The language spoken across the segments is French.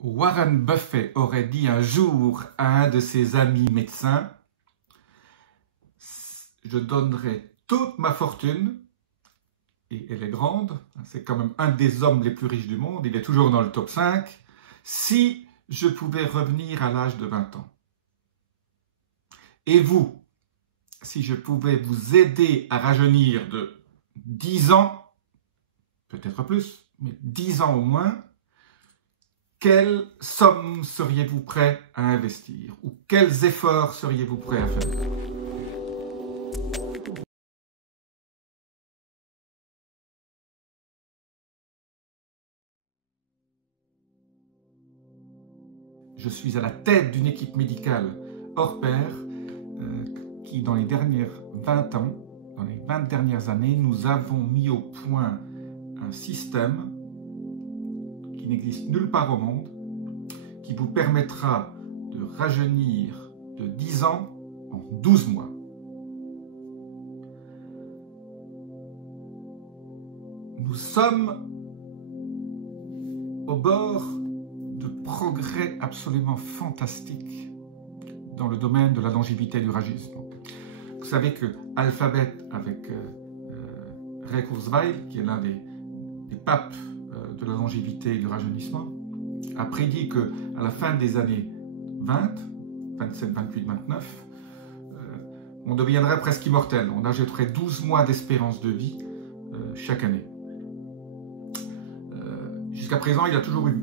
Warren Buffett aurait dit un jour à un de ses amis médecins « Je donnerai toute ma fortune », et elle est grande, c'est quand même un des hommes les plus riches du monde, il est toujours dans le top 5, si je pouvais revenir à l'âge de 20 ans. Et vous, si je pouvais vous aider à rajeunir de 10 ans, peut-être plus, mais 10 ans au moins, quelle somme seriez-vous prêt à investir ou quels efforts seriez-vous prêt à faire? Je suis à la tête d'une équipe médicale hors pair qui, dans les dernières 20 ans, dans les 20 dernières années, nous avons mis au point un système qui n'existe nulle part au monde, qui vous permettra de rajeunir de 10 ans en 12 mois. Nous sommes au bord de progrès absolument fantastiques dans le domaine de la longévité et du rajeunissement. Vous savez que Alphabet, avec Ray Kurzweil, qui est l'un des papes de la longévité et du rajeunissement, a prédit qu'à la fin des années 20, 27, 28, 29, on deviendrait presque immortel. On ajouterait 12 mois d'espérance de vie chaque année. Jusqu'à présent, il y a toujours eu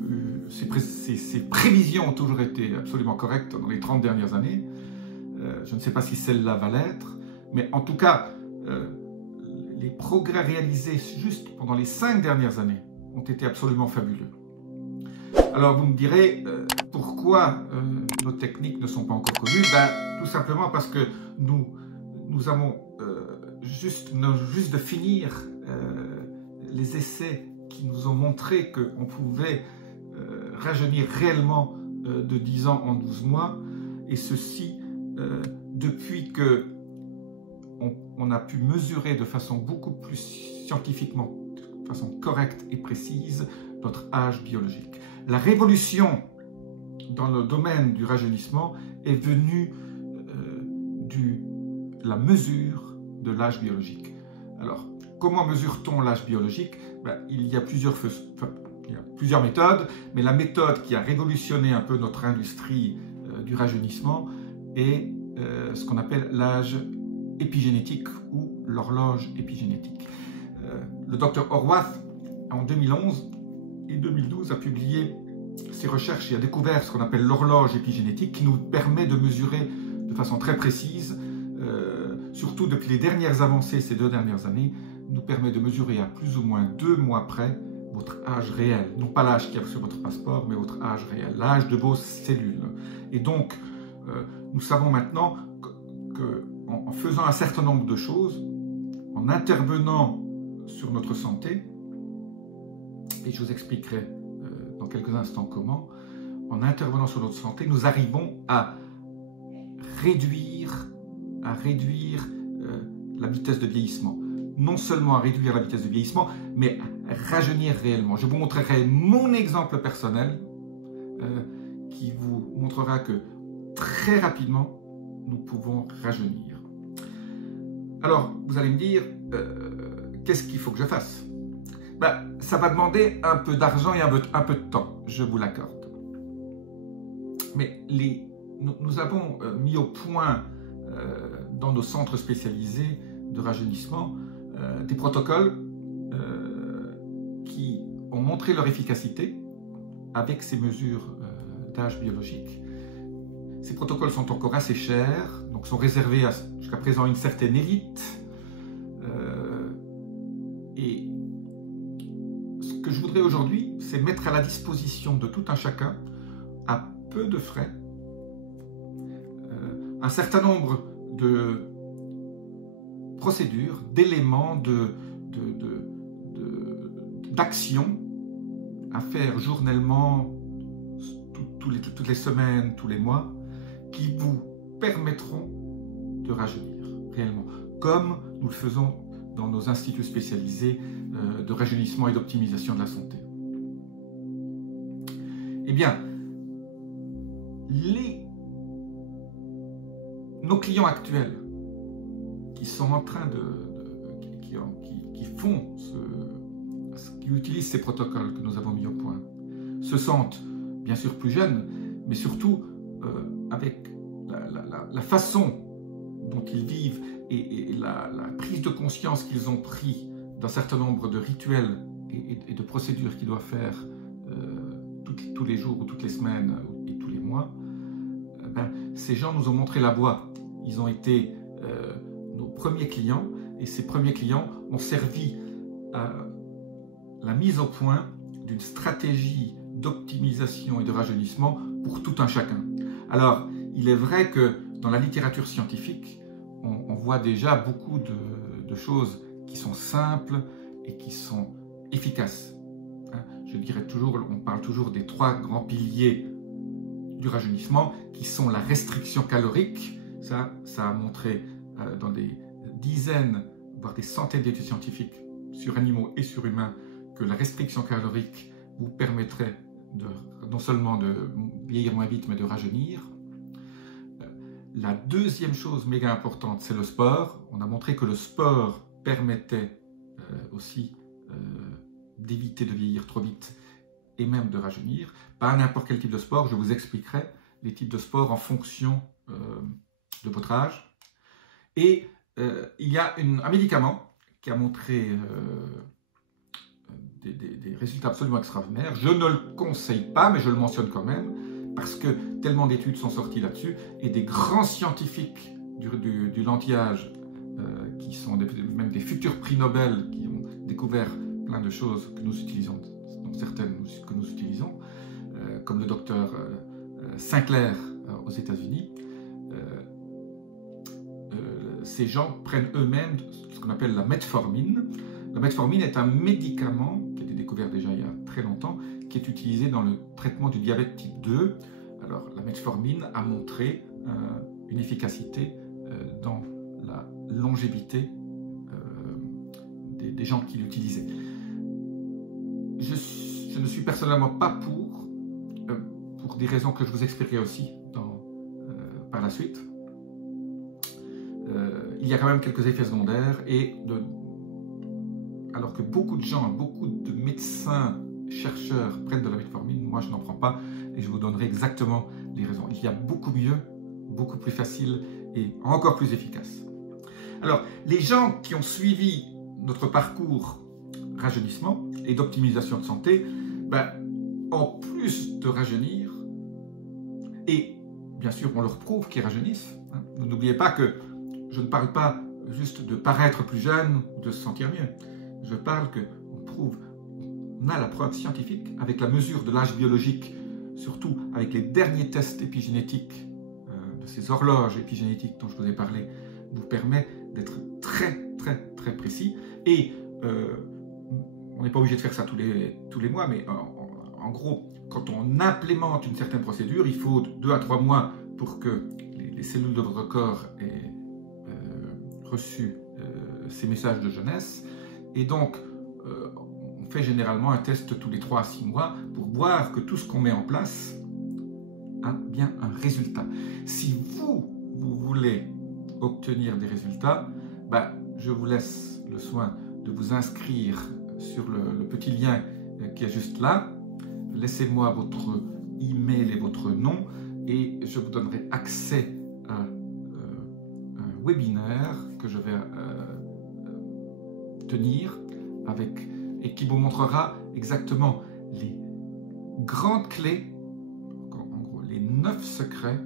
ces prévisions ont toujours été absolument correctes dans les 30 dernières années. Je ne sais pas si celle-là va l'être, mais en tout cas, les progrès réalisés juste pendant les 5 dernières années ont été absolument fabuleux. Alors vous me direz, pourquoi nos techniques ne sont pas encore connues? Tout simplement parce que nous avons juste de finir les essais qui nous ont montré qu'on pouvait rajeunir réellement de 10 ans en 12 mois, et ceci depuis que on a pu mesurer de façon beaucoup plus scientifiquement, de façon correcte et précise, notre âge biologique. La révolution dans le domaine du rajeunissement est venue de la mesure de l'âge biologique. Alors, comment mesure-t-on l'âge biologique? Il y a plusieurs méthodes, mais la méthode qui a révolutionné un peu notre industrie du rajeunissement est ce qu'on appelle l'âge épigénétique ou l'horloge épigénétique. Le docteur Horwath, en 2011 et 2012, a publié ses recherches et a découvert ce qu'on appelle l'horloge épigénétique, qui nous permet de mesurer de façon très précise, surtout depuis les dernières avancées ces 2 dernières années, nous permet de mesurer à plus ou moins 2 mois près votre âge réel. Non pas l'âge qui est sur votre passeport, mais votre âge réel, l'âge de vos cellules. Et donc, nous savons maintenant qu'en faisant un certain nombre de choses, en intervenant sur notre santé, et je vous expliquerai dans quelques instants comment, en intervenant sur notre santé, nous arrivons à réduire la vitesse de vieillissement. Non seulement à réduire la vitesse de vieillissement, mais à rajeunir réellement. Je vous montrerai mon exemple personnel qui vous montrera que très rapidement, nous pouvons rajeunir. Alors, vous allez me dire, qu'est-ce qu'il faut que je fasse? Ça va demander un peu d'argent et un peu de temps, je vous l'accorde. Mais nous avons mis au point dans nos centres spécialisés de rajeunissement des protocoles qui ont montré leur efficacité avec ces mesures d'âge biologique. Ces protocoles sont encore assez chers, donc sont réservés jusqu'à présent à une certaine élite. Et ce que je voudrais aujourd'hui, c'est mettre à la disposition de tout un chacun, à peu de frais, un certain nombre de procédures, d'éléments, d'actions à faire journellement, toutes les semaines, tous les mois, qui vous permettront de rajeunir réellement, comme nous le faisons dans nos instituts spécialisés de rajeunissement et d'optimisation de la santé. Eh bien, nos clients actuels qui sont en train qui utilisent ces protocoles que nous avons mis au point, se sentent bien sûr plus jeunes, mais surtout avec la façon dont ils vivent et la prise de conscience qu'ils ont pris d'un certain nombre de rituels et de procédures qu'ils doivent faire tous les jours ou toutes les semaines et tous les mois, ces gens nous ont montré la voie. Ils ont été nos premiers clients et ces premiers clients ont servi à la mise au point d'une stratégie d'optimisation et de rajeunissement pour tout un chacun. Alors, il est vrai que dans la littérature scientifique, on voit déjà beaucoup de choses qui sont simples et qui sont efficaces. Je dirais toujours, on parle toujours des 3 grands piliers du rajeunissement qui sont la restriction calorique. Ça a montré dans des dizaines, voire des centaines d'études scientifiques sur animaux et sur humains que la restriction calorique vous permettrait non seulement de vieillir moins vite, mais de rajeunir. La deuxième chose méga importante, c'est le sport. On a montré que le sport permettait aussi d'éviter de vieillir trop vite et même de rajeunir. Pas n'importe quel type de sport, je vous expliquerai les types de sport en fonction de votre âge. Et il y a un médicament qui a montré des résultats absolument extraordinaires. Je ne le conseille pas, mais je le mentionne quand même, parce que tellement d'études sont sorties là-dessus, et des grands scientifiques du lentillage, qui sont même des futurs prix Nobel, qui ont découvert plein de choses que nous utilisons, dont certaines que nous utilisons, comme le docteur Sinclair aux États-Unis. Ces gens prennent eux-mêmes ce qu'on appelle la metformine. La metformine est un médicament qui a été découvert déjà il y a très longtemps, qui est utilisé dans le traitement du diabète type 2. Alors, la metformine a montré une efficacité dans la longévité des gens qui l'utilisaient. Je ne suis personnellement pas pour des raisons que je vous expliquerai aussi par la suite. Il y a quand même quelques effets secondaires alors que beaucoup de gens, beaucoup de médecins, chercheurs prennent de la metformine, moi je n'en prends pas et je vous donnerai exactement les raisons. Il y a beaucoup mieux, beaucoup plus facile et encore plus efficace. Alors, les gens qui ont suivi notre parcours rajeunissement et d'optimisation de santé, en plus de rajeunir, et bien sûr on leur prouve qu'ils rajeunissent, n'oubliez pas que je ne parle pas juste de paraître plus jeune ou de se sentir mieux. Je parle on a la preuve scientifique avec la mesure de l'âge biologique, surtout avec les derniers tests épigénétiques, de ces horloges épigénétiques dont je vous ai parlé, vous permet d'être très très très précis. Et on n'est pas obligé de faire ça tous les mois, mais en gros, quand on implémente une certaine procédure, il faut 2 à 3 mois pour que les cellules de votre corps aient reçu ces messages de jeunesse. Et donc, on fait généralement un test tous les 3 à 6 mois pour voir que tout ce qu'on met en place a bien un résultat. Si vous voulez obtenir des résultats, je vous laisse le soin de vous inscrire sur le petit lien qui est juste là. Laissez-moi votre email et votre nom et je vous donnerai accès à un webinaire que je vais tenir et qui vous montrera exactement les grandes clés, en gros les 9 secrets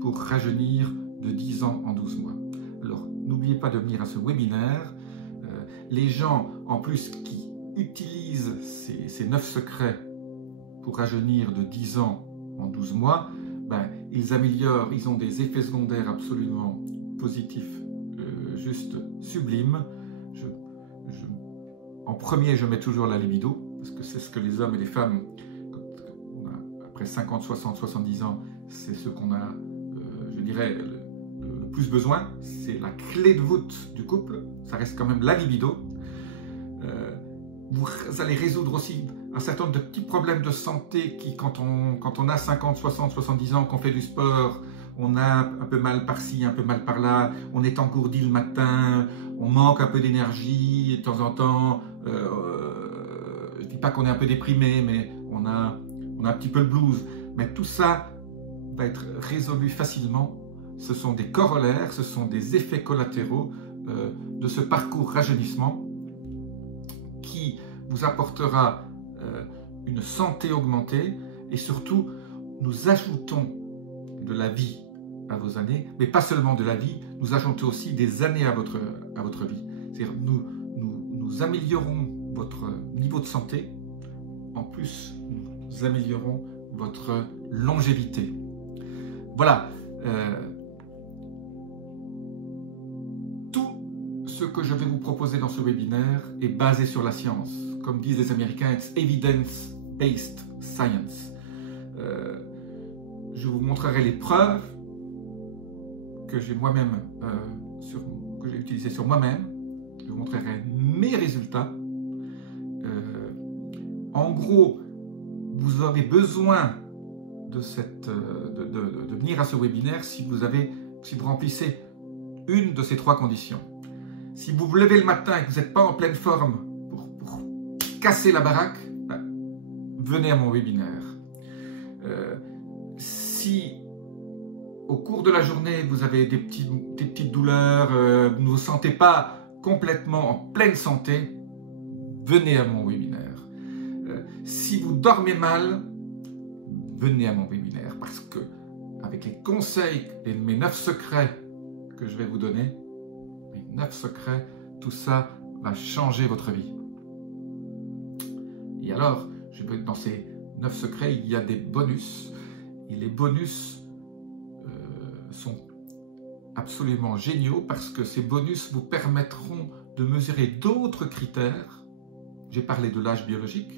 pour rajeunir de 10 ans en 12 mois. Alors n'oubliez pas de venir à ce webinaire. Les gens en plus qui utilisent ces 9 secrets pour rajeunir de 10 ans en 12 mois, ils améliorent, ils ont des effets secondaires absolument positifs, juste sublimes. En premier, je mets toujours la libido, parce que c'est ce que les hommes et les femmes, après 50, 60, 70 ans, c'est ce qu'on a, je dirais, le plus besoin. C'est la clé de voûte du couple, ça reste quand même la libido. Vous allez résoudre aussi un certain nombre de petits problèmes de santé qui, quand on a 50, 60, 70 ans, qu'on fait du sport, on a un peu mal par-ci, un peu mal par-là, on est engourdi le matin, on manque un peu d'énergie, et de temps en temps, je ne dis pas qu'on est un peu déprimé, mais on a un petit peu le blues. Mais tout ça va être résolu facilement. Ce sont des corollaires, ce sont des effets collatéraux de ce parcours rajeunissement qui vous apportera une santé augmentée et surtout, nous ajoutons de la vie à vos années, mais pas seulement de la vie, nous ajoutons aussi des années à votre vie. C'est-à-dire nous améliorons votre niveau de santé, en plus nous améliorons votre longévité. Voilà, tout ce que je vais vous proposer dans ce webinaire est basé sur la science. Comme disent les Américains, it's evidence-based science. Je vous montrerai les preuves que j'ai moi-même utilisées sur moi-même. Je vous montrerai mes résultats. En gros, vous avez besoin de venir à ce webinaire si vous remplissez une de ces 3 conditions. Si vous vous levez le matin et que vous n'êtes pas en pleine forme pour casser la baraque, venez à mon webinaire. Si au cours de la journée vous avez des petites douleurs, vous ne vous sentez pas complètement en pleine santé, venez à mon webinaire. Si vous dormez mal, venez à mon webinaire parce que avec les conseils et mes 9 secrets que je vais vous donner, mes 9 secrets, tout ça va changer votre vie. Et alors, dans ces 9 secrets, il y a des bonus. Et les bonus sont absolument géniaux parce que ces bonus vous permettront de mesurer d'autres critères. J'ai parlé de l'âge biologique,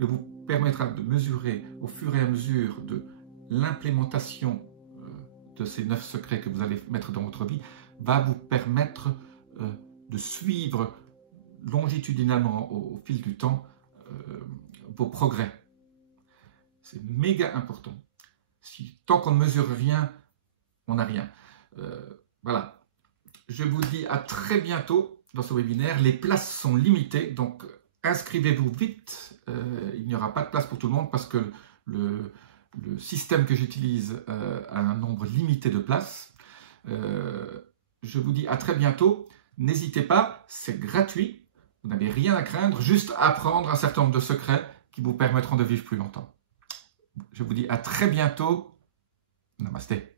mais vous permettra de mesurer au fur et à mesure de l'implémentation de ces 9 secrets que vous allez mettre dans votre vie, va vous permettre de suivre longitudinalement au fil du temps vos progrès. C'est méga important. Tant qu'on ne mesure rien, on n'a rien. Voilà. Je vous dis à très bientôt dans ce webinaire. Les places sont limitées, donc inscrivez-vous vite. Il n'y aura pas de place pour tout le monde parce que le système que j'utilise a un nombre limité de places. Je vous dis à très bientôt. N'hésitez pas, c'est gratuit. Vous n'avez rien à craindre, juste apprendre un certain nombre de secrets qui vous permettront de vivre plus longtemps. Je vous dis à très bientôt. Namasté.